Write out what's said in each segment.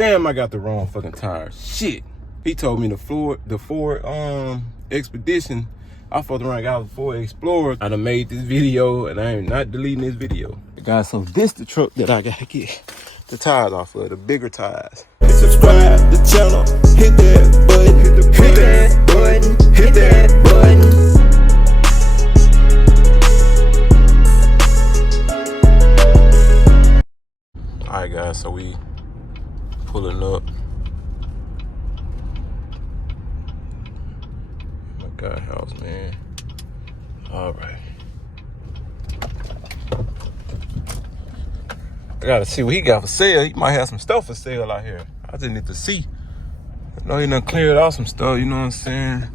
Damn, I got the wrong fucking tire. Shit. He told me the Ford Expedition. I fucked around, got the Ford Explorer. I done made this video, and I am not deleting this video. Guys, so this the truck that I gotta get the tires off of, the bigger tires. Subscribe the channel, hit that button, hit that button, hit that button. Alright guys, so we pulling up. My God house, man. Alright. I gotta see what he got for sale. He might have some stuff for sale out here. I just need to see. I know he done cleared out some stuff, you know what I'm saying?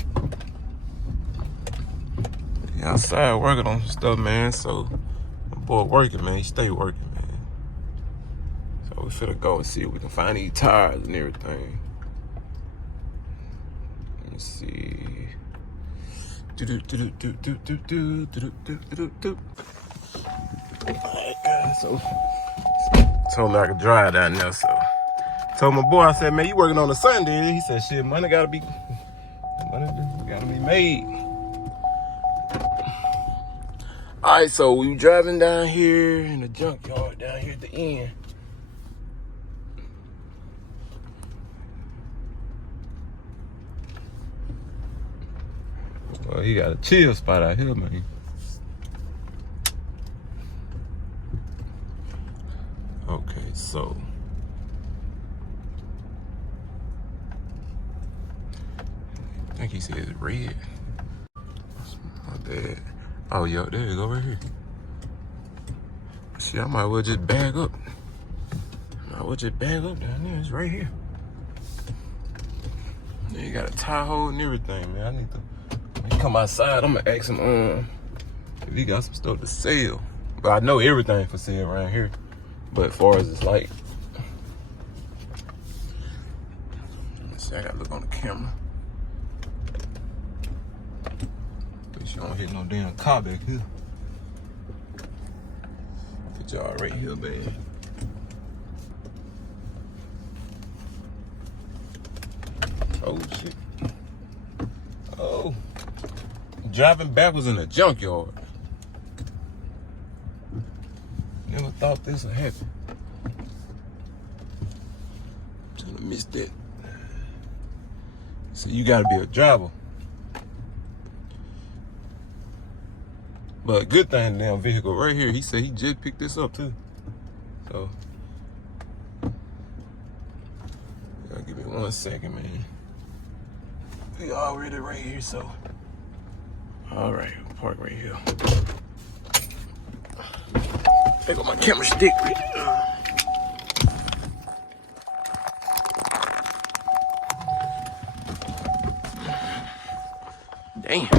He outside working on some stuff, man. So my boy working, man. He stay working, man. So we finna go and see if we can find these tires and everything. Let me see. Alright guys, so told me I could drive down there, so told my boy, I said, man, you working on a Sunday? He said, shit, money gotta be made. Alright, so we driving down here in the junkyard down here at the end. Well, he got a chill spot out here, man. Okay, so I think he said it's red. That's my bad. Oh, yo, there you go, right here. Shit, I might well just bag up. Down there. It's right here. Yeah, you got a tie hole and everything, man. I need to, when he come outside, I'm gonna ask him if he got some stuff to sell. But I know everything for sale around here. But as far as it's like, let's see, I gotta look on the camera. Make sure I don't hit no damn car back here. Put y'all right here, man. Oh shit. Oh. Driving backwards in a junkyard. Never thought this would happen. Trying to miss that. So you gotta be a driver. But good thing, the damn vehicle right here. He said he just picked this up too. So, give me 1 second, man. We already right here, so. All right, park right here. There go my camera stick right there. Damn.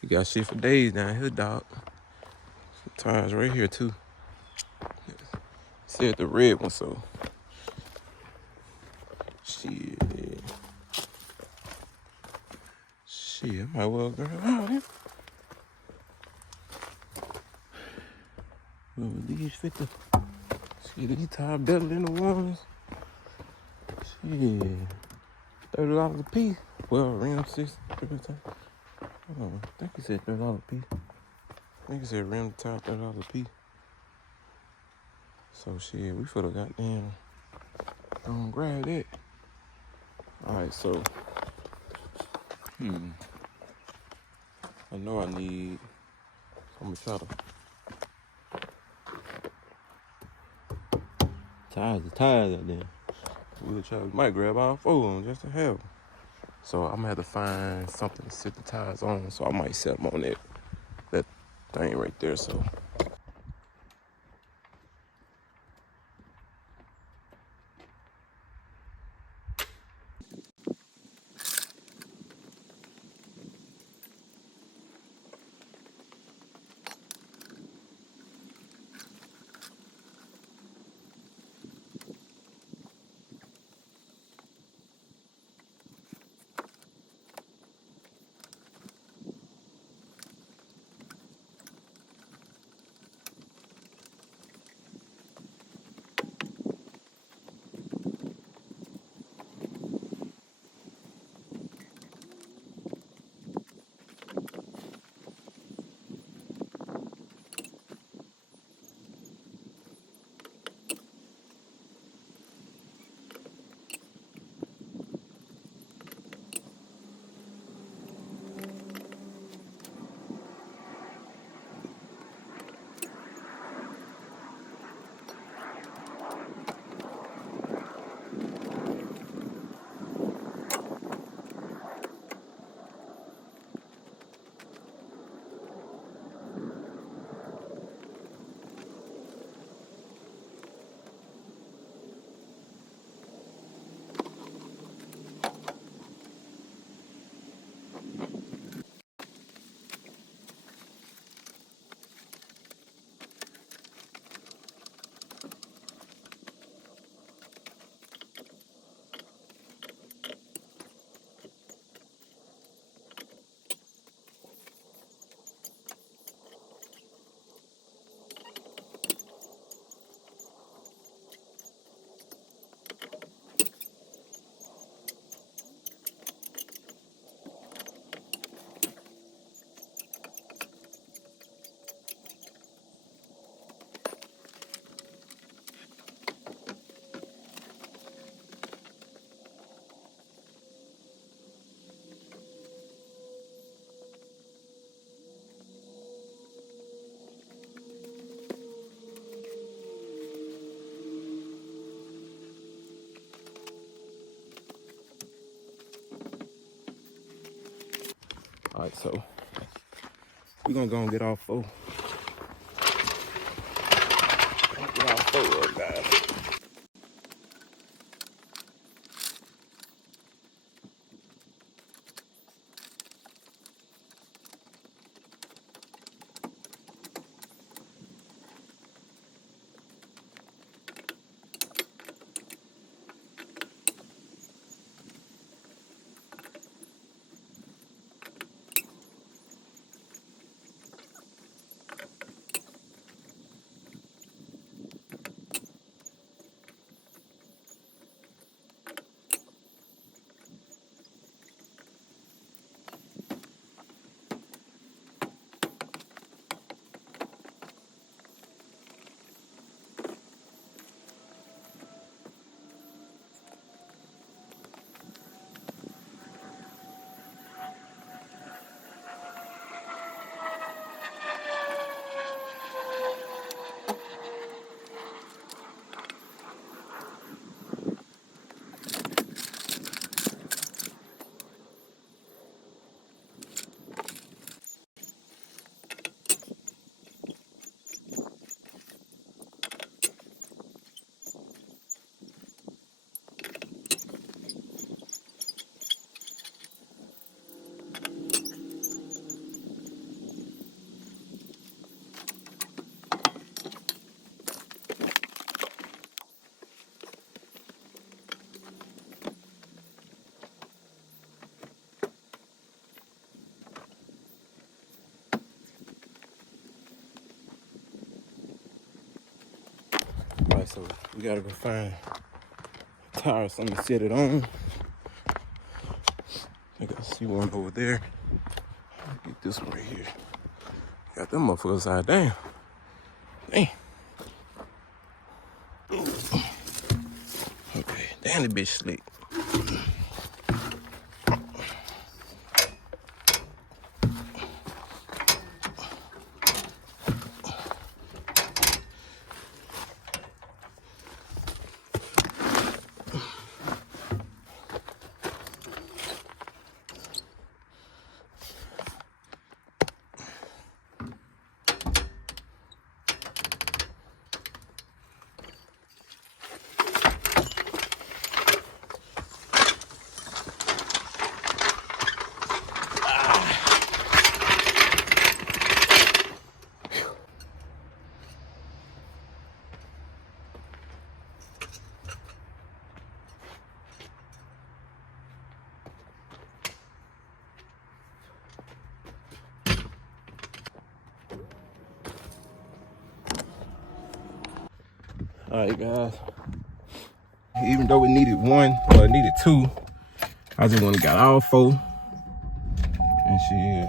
You got shit for days down here, dog. Some tires right here, too. Said the red one, so. Shit. Shit, I might well go around here. Well, these fit the. See, these tires better than the ones. Shit. $30 a piece. Well, rim 6. Oh, I think he said $30 a piece. I think he said rim tire $30 a piece. So shit, we finna goddamn don't grab that. Alright, so I know I need, I'm gonna try to the tires out there. We might grab all 4 of them just to have them. So I'm gonna have to find something to set the tires on. So I might set them on that thing right there. So All right, so we're gonna go and get our four. Get our four up, guys. All right, so we gotta go find a tire, something to set it on. I think I see one over there. Get this one right here. Got them motherfuckers side down. Damn. Okay, damn, the bitch slick. All right, guys. Even though we needed one, or it needed two, I just went and got all four. And shit,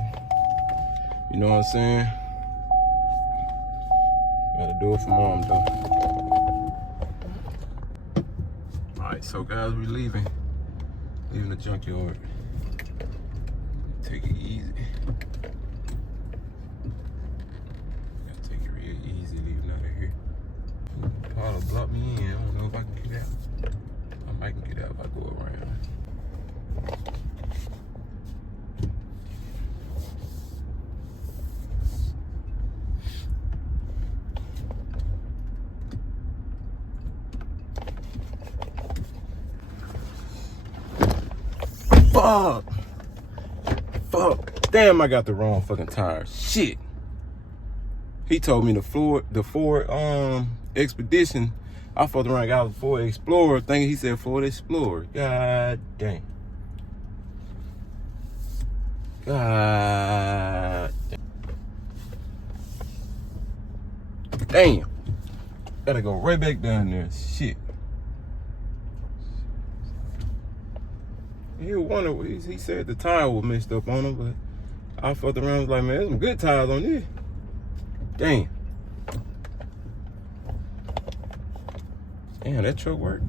you know what I'm saying? Gotta do it for mom, though. All right, so guys, we're leaving the junkyard. Take it easy. Gotta take it real easy leaving out of here. Paula blocked me in. I don't know if I can get out. I might can get out if I go around. Fuck! Fuck! Damn, I got the wrong fucking tire. Shit! He told me the Ford Expedition. I fucked around, got a Ford Explorer. Thinking he said Ford Explorer. God damn. God damn. Gotta go right back down there. Shit. He wonder. He said the tire was messed up on him, but I fucked around. Was like, man, there's some good tires on this. Damn. Damn, that truck worked.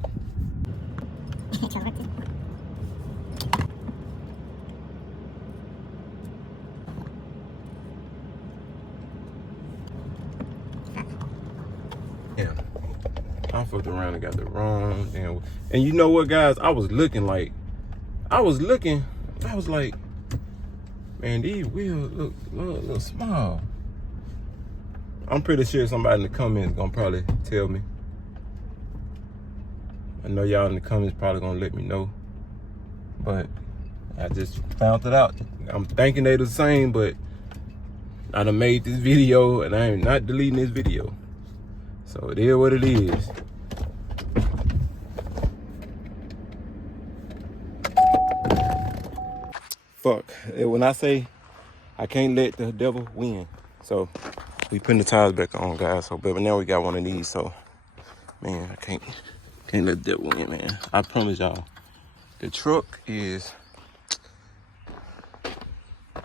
Yeah. I fucked around and got the wrong damn. And you know what, guys? I was like, Man, these wheels look small. I'm pretty sure somebody in the comments gonna probably tell me. I know y'all in the comments probably gonna let me know. But I just found it out. I'm thinking they the same, but I done made this video and I am not deleting this video. So it is what it is. Fuck. When I say I can't let the devil win. So we putting the tires back on, guys. So but now we got one of these. So man, I can't let the devil win, man. I promise y'all. The truck is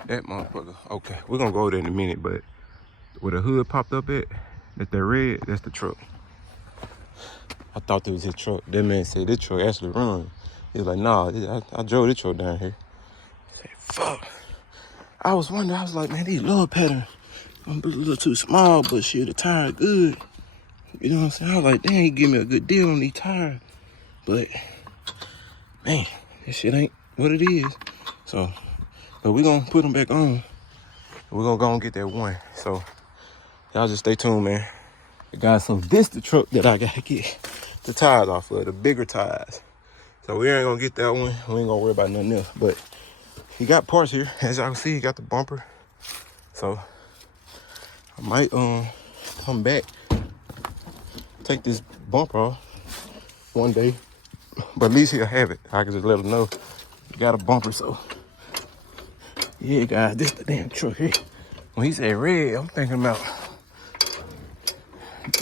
that motherfucker. Okay, we're gonna go there in a minute, but where the hood popped up at, that red, that's the truck. I thought it was his truck. That man said this truck actually run. He was like, nah, I drove this truck down here. I said, fuck. I was wondering, I was like, man, these love patterns, I'm a little too small, but shit, the tire good. You know what I'm saying? I was like, damn, he give me a good deal on these tires. But, man, this shit ain't what it is. So, but we gonna put them back on. We're gonna go and get that one. So, y'all just stay tuned, man. Guys, so this the truck that I gotta get the tires off of, the bigger tires. So we ain't gonna get that one. We ain't gonna worry about nothing else. But he got parts here. As y'all can see, he got the bumper. So I might come back, take this bumper off one day. But at least he'll have it. I can just let him know he got a bumper. So yeah, guys, this the damn truck here. When he said red, I'm thinking about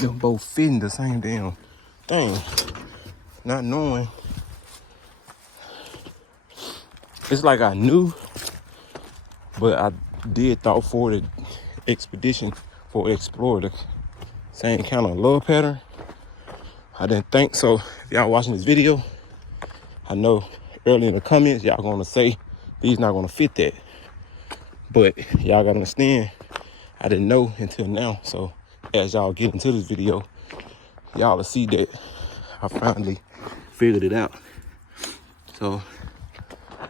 them both fitting the same damn thing. Not knowing. It's like I knew, but I did thought for the expedition for Explorer, the same kind of love pattern. I didn't think so. If y'all watching this video, I know early in the comments, y'all gonna say these not gonna fit that. But y'all gotta understand, I didn't know until now. So as y'all get into this video, y'all will see that I finally figured it out. So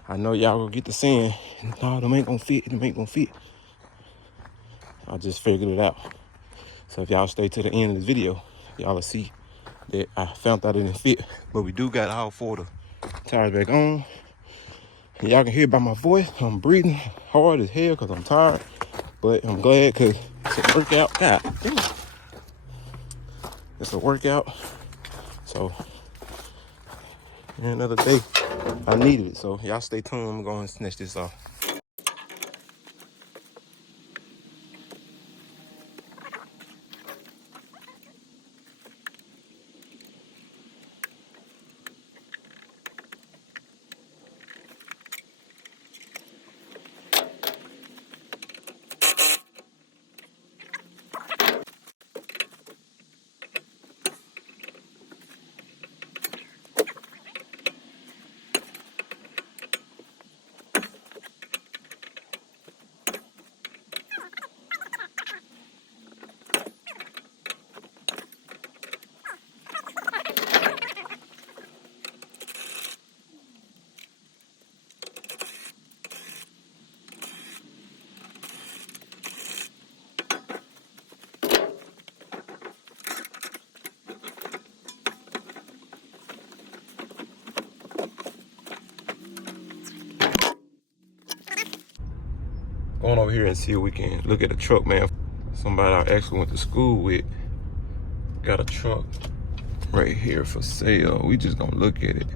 I know y'all gonna get to saying, no, them ain't gonna fit, them ain't gonna fit. I just figured it out. So if y'all stay to the end of this video, y'all will see that I found out it didn't fit. But we do got all four of the tires back on. And y'all can hear by my voice, I'm breathing hard as hell because I'm tired. But I'm glad because it's a workout. God damn. It's a workout. So another day, I needed it. So y'all stay tuned. I'm going to snatch this off. Going over here and see if we can look at a truck, man. Somebody I actually went to school with got a truck right here for sale. We just gonna look at it.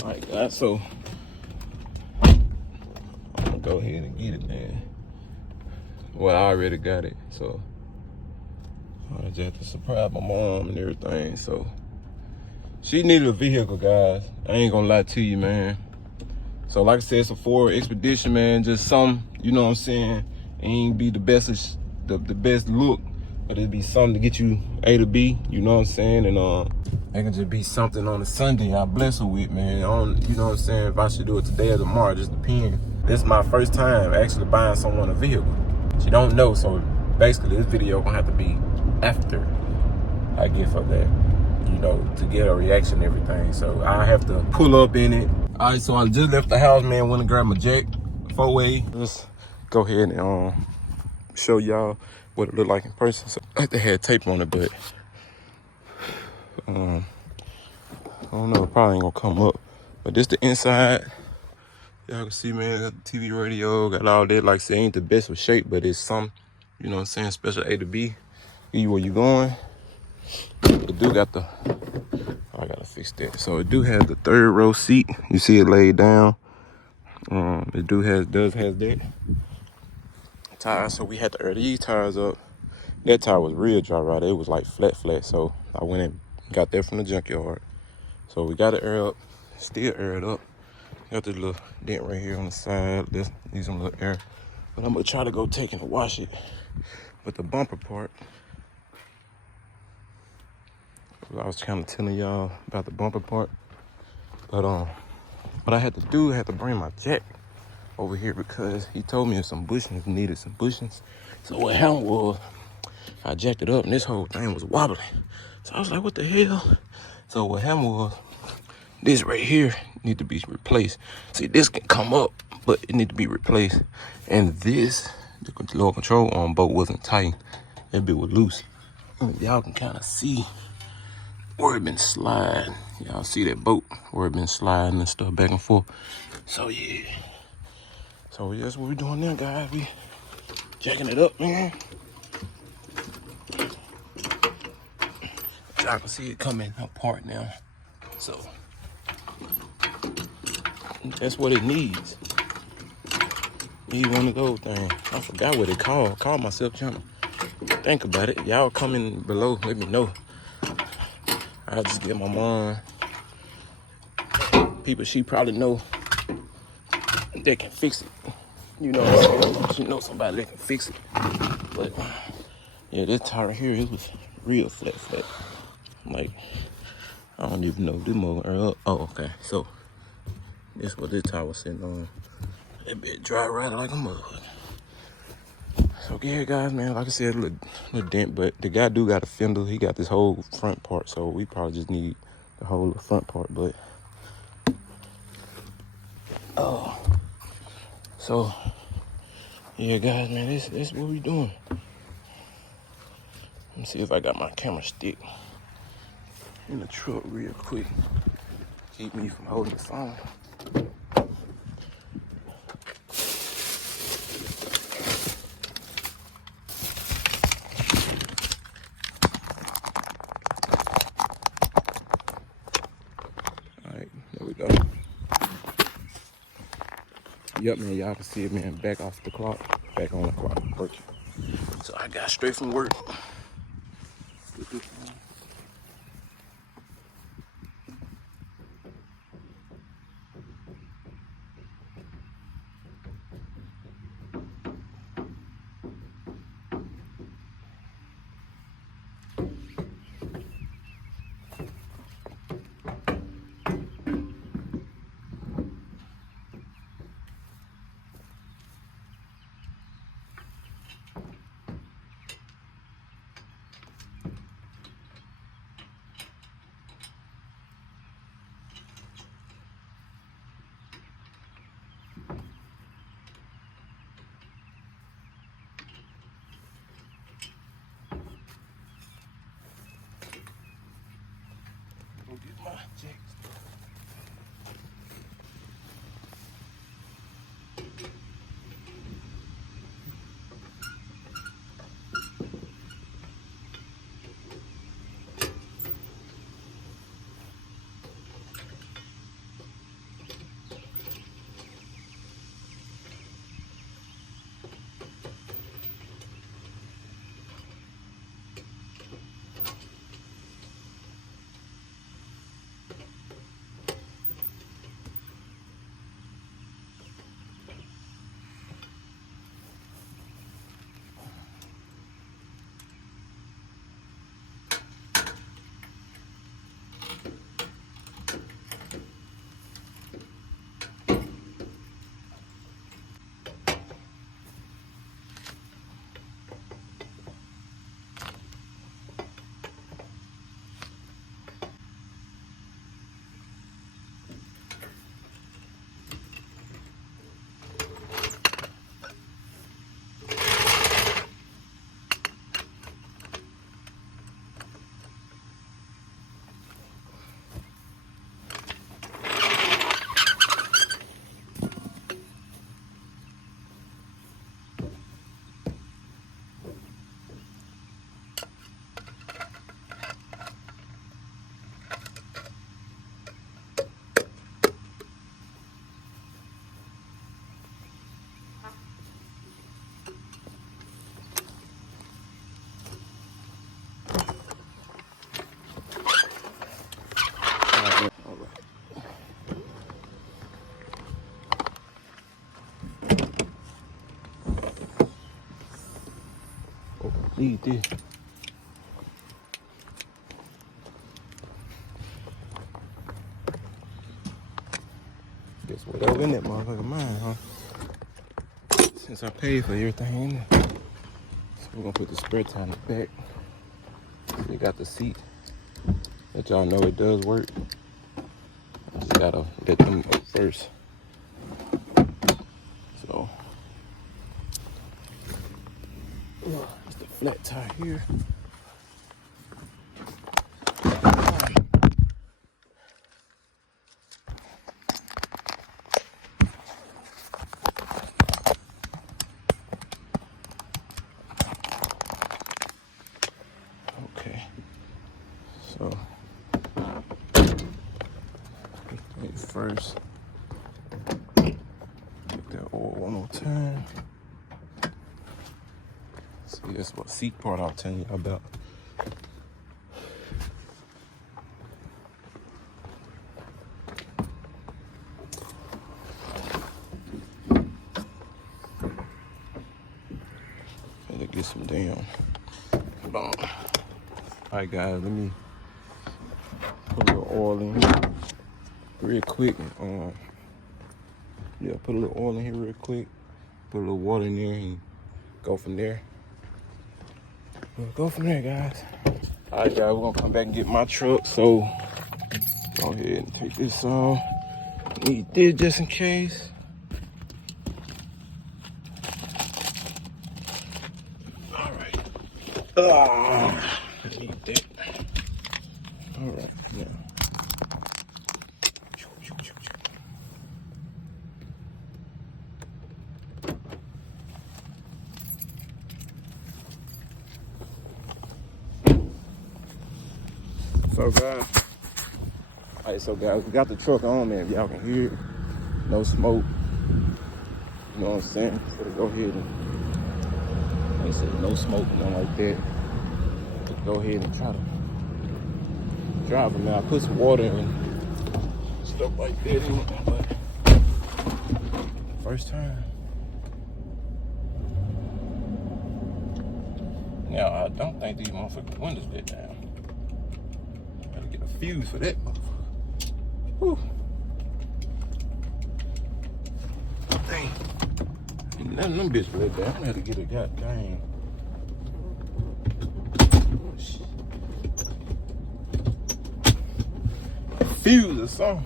All right, guys, so I'm gonna go ahead and get it, man. Well, I already got it, so I just have to surprise my mom and everything, so. She needed a vehicle, guys. I ain't gonna lie to you, man. So like I said, it's a Ford Expedition, man. Just some, you know what I'm saying? It ain't be the best, the best look, but it'd be something to get you A to B, you know what I'm saying? And it can just be something on a Sunday I bless her with, man. You know what I'm saying? If I should do it today or tomorrow, just depends. This is my first time actually buying someone a vehicle. She don't know, so basically this video gonna have to be after I give her that. you know, to get a reaction and everything. So I have to pull up in it. All right, so I just left the house, man. Went and grabbed my jack, 4-way. Let's go ahead and show y'all what it looked like in person. So I had tape on it, but I don't know, it probably ain't gonna come up. But this the inside. Y'all can see, man, got the TV radio, got all that. Like I said, ain't the best of shape, but it's some, you know what I'm saying, special A to B. Give you where you going. It do got the, I gotta fix that. So it do have the 3rd row seat. You see it laid down. It does have that. Tires, so we had to air these tires up. That tire was real dry rot. It was like flat. So I went and got that from the junkyard. So we got it air up, still air it up. Got this little dent right here on the side. This needs some little air. But I'm gonna try to go take and wash it. But the bumper part, I was kind of telling y'all about the bumper part. But what I had to do, I had to bring my jack over here because he told me some bushings needed some bushings. So what happened was I jacked it up and this whole thing was wobbling. So I was like, what the hell? So what happened was this right here need to be replaced. See, this can come up, but it need to be replaced. And this, the lower control arm bolt wasn't tight. That bit was loose. Y'all can kind of see where it been sliding. Y'all see that bolt where it been sliding and stuff back and forth. So yeah. So that's what we doing now, guys. We jacking it up, man. Y'all can see it coming apart now. So that's what it needs. Need one of those things. I forgot what it called. Call myself trying to think about it. Y'all comment below, let me know. I'll just get my mom. People she probably know that can fix it. You know what I'm saying? She knows somebody that can fix it. But yeah, this tire here, it was real flat. Like, I don't even know. This mother, oh, okay. So this is what this tire was sitting on. That bit dry right like a mug. So yeah, guys, man, like I said, a little dent, but the guy do got a fender. He got this whole front part, so we probably just need the whole front part. But so yeah, guys, man, this what we doing. Let me see if I got my camera stick in the truck real quick. Keep me from holding the phone. Yep, man, y'all can see it, man, back off the clock, back on the clock, working. So I got straight from work. Go get my jacks. Need this. Guess whatever in that motherfucker mine, huh? Since I paid for everything in there. So we're gonna put the spare tire in the back. We got the seat. Let y'all know it does work. I just gotta get them up first. So, it's the flat tire here. Okay, so first, get that oil one more time. See, that's what seat part I was telling you about. Gotta get some damn. Hold on. Alright guys, let me put a little oil in here real quick. Yeah, put a little oil in here real quick. Put a little water in there and go from there. We'll go from there, guys. Alright guys, we're gonna come back and get my truck. So go ahead and take this off. Need this just in case. Alright. I need that. Alright, now. So guys, we got the truck on there. If y'all can hear it, no smoke. You know what I'm saying? So go ahead and, like I said, no smoke, nothing like that. Just go ahead and try to drive it. Now I put some water and stuff like that in it, but first time. Now I don't think these motherfucking windows get down. Gotta get a fuse for that motherfucker. Whew. Dang. Ain't none of them bitches let down. I'm gonna have to get a goddamn. Fuse or something.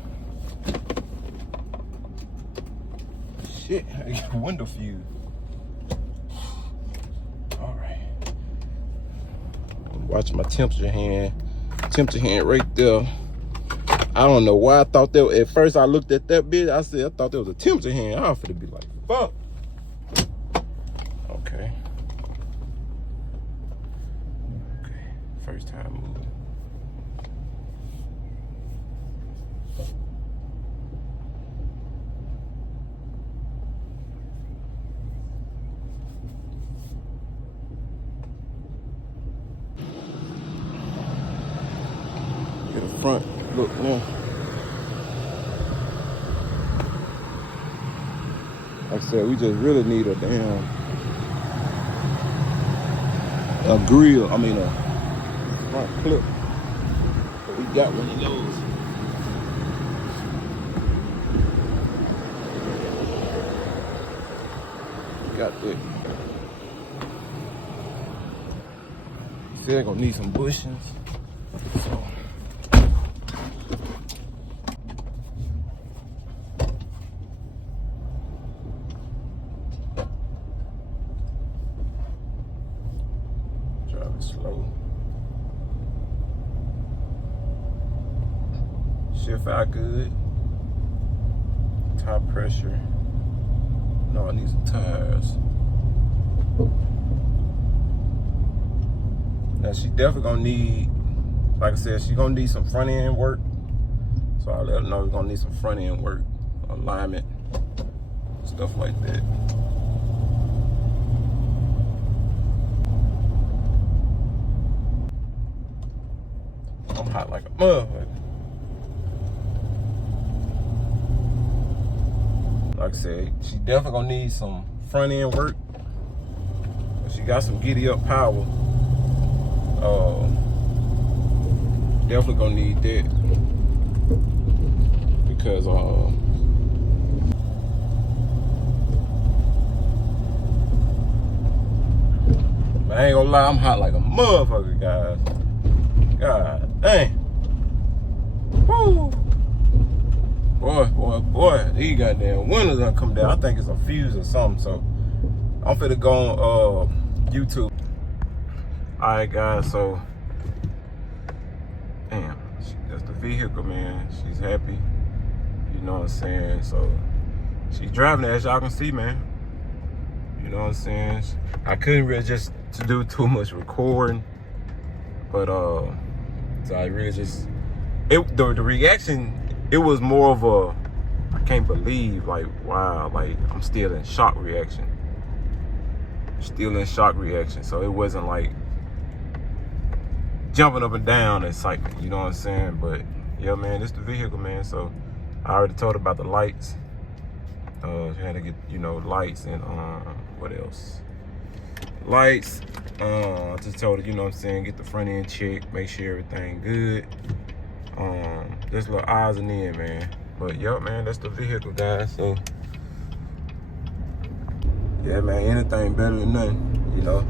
Shit, I got a window fuse. Alright. Watch my temperature hand. Temperature hand right there. I don't know why I thought that. At first, I looked at that bitch. I said, I thought that was a temperature hand. I was finna be like, fuck. Okay. Okay. First time moving. Get a front look now. Like I said, we just really need a damn grill. I mean a front clip. But we got one of those. Got that. He said I'm gonna need some bushings. So slow. Shift out good. Tire pressure. No, I need some tires. Now she definitely gonna need, like I said, she gonna need some front end work. So I let her know we're gonna need some front end work, alignment, stuff like that. I'm hot like a motherfucker. Like I said, she definitely gonna need some front end work. She got some giddy up power. definitely gonna need that because I ain't gonna lie, I'm hot like a motherfucker, guys. God dang. Woo. Boy, these goddamn windows done come down. I think it's a fuse or something, so I'm finna go on YouTube. Alright guys, so damn, that's the vehicle, man. She's happy. You know what I'm saying? So she's driving it, as y'all can see, man. You know what I'm saying? I couldn't really just to do too much recording, but so I really just the reaction, it was more of a I can't believe, like, wow, like I'm still in shock reaction. So it wasn't like jumping up and down excitement, you know what I'm saying? But yeah, man, this the vehicle, man. So I already told her about the lights. She had to get, you know, lights and what else? Lights. I just told her, you know what I'm saying, get the front end checked, make sure everything good. Just little odds and ends, man. But yeah, man, that's the vehicle, guys. So yeah, man, anything better than nothing, you know.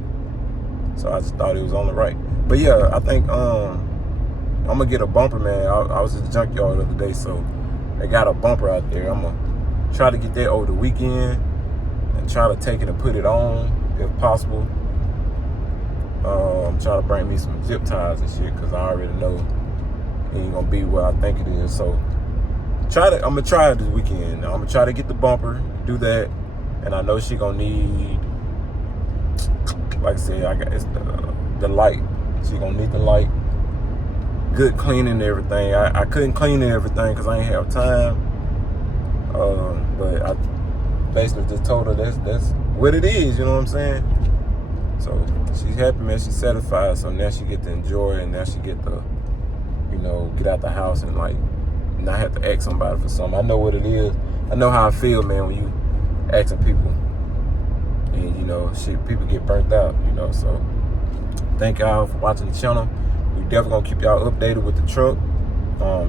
So I just thought it was on the right. But yeah, I think I'm gonna get a bumper, man. I was at the Junkyard the other day, so they got a bumper out there. I'm gonna try to get that over the weekend and try to take it and put it on if possible. I'm trying to bring me some zip ties and shit because I already know it ain't gonna be what I think it is. So I'm gonna try it this weekend. I'm gonna try to get the bumper, do that, and I know she gonna need, like I said, it's the light. She gonna need the light. Good cleaning and everything. I couldn't clean everything because I ain't have time. But I basically just told her that's what it is, you know what I'm saying? So she's happy, man. She's satisfied. So now she get to enjoy it, and now she get to, you know, get out the house and like not have to ask somebody for something. I know what it is. I know how I feel, man, when you asking people, and you know, shit, people get burnt out, you know. So thank y'all for watching the channel. We definitely gonna keep y'all updated with the truck.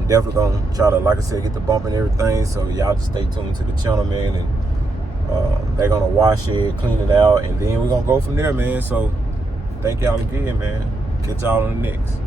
Definitely gonna try to, like I said, get the bump and everything. So y'all just stay tuned to the channel, man. And they're gonna wash it, clean it out, and then we're gonna go from there, man. So thank y'all again, man. Catch y'all on the next.